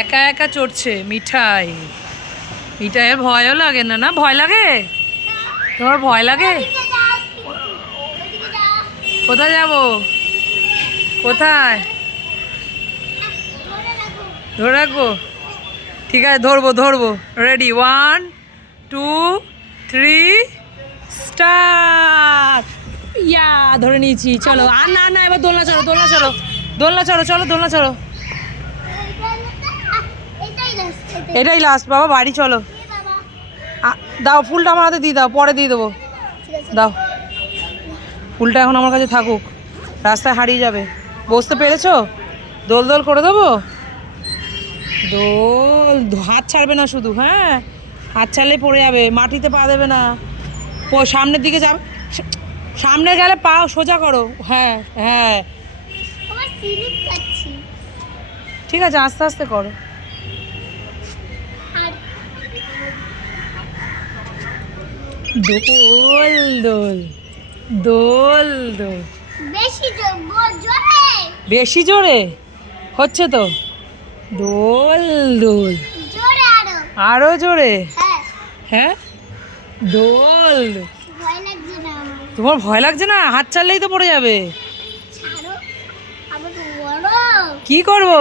একা একা চড়ছে মিঠাই। মিঠাইয়ের ভয়ও লাগে না? না ভয় লাগে? তোমার ভয় লাগে? কোথায় যাব? কোথায় ধরে রাখবো? ঠিক আছে, ধরবো ধরবো। Ready, 1 2 3 start. ইয়া, ধরে নিয়েছি। চলো। আর না না, এবার দোলনা চড়ো, দোলনা চড়ো, দোলনা চড়ো, চলো দোলনা চড়ো। এটাই লাস্ট বাবা, বাড়ি চলো। দাও ফুলটা আমার হাতে দিয়ে দাও, পরে দিয়ে দেবো। দাও ফুলটা, এখন আমার কাছে থাকুক, রাস্তায় হারিয়ে যাবে। বসতে পেরেছো? দোল দোল করে দেবো। দোল, হাত ছাড়বে না শুধু, হ্যাঁ? হাত ছাড়লেই পড়ে যাবে, মাটিতে পা দেবে না। সামনের দিকে যাবে, সামনে গেলে পা সোজা করো। হ্যাঁ হ্যাঁ, ঠিক আছে, আস্তে আস্তে করো। দোল দোল দোল দোল। বেশি জোরে হচ্ছে তো। দোল দোল, আরো জোরে। হ্যাঁ, দোল। তোমার ভয় লাগছে না? হাত ছাড়লেই তো পড়ে যাবে। কি করবো?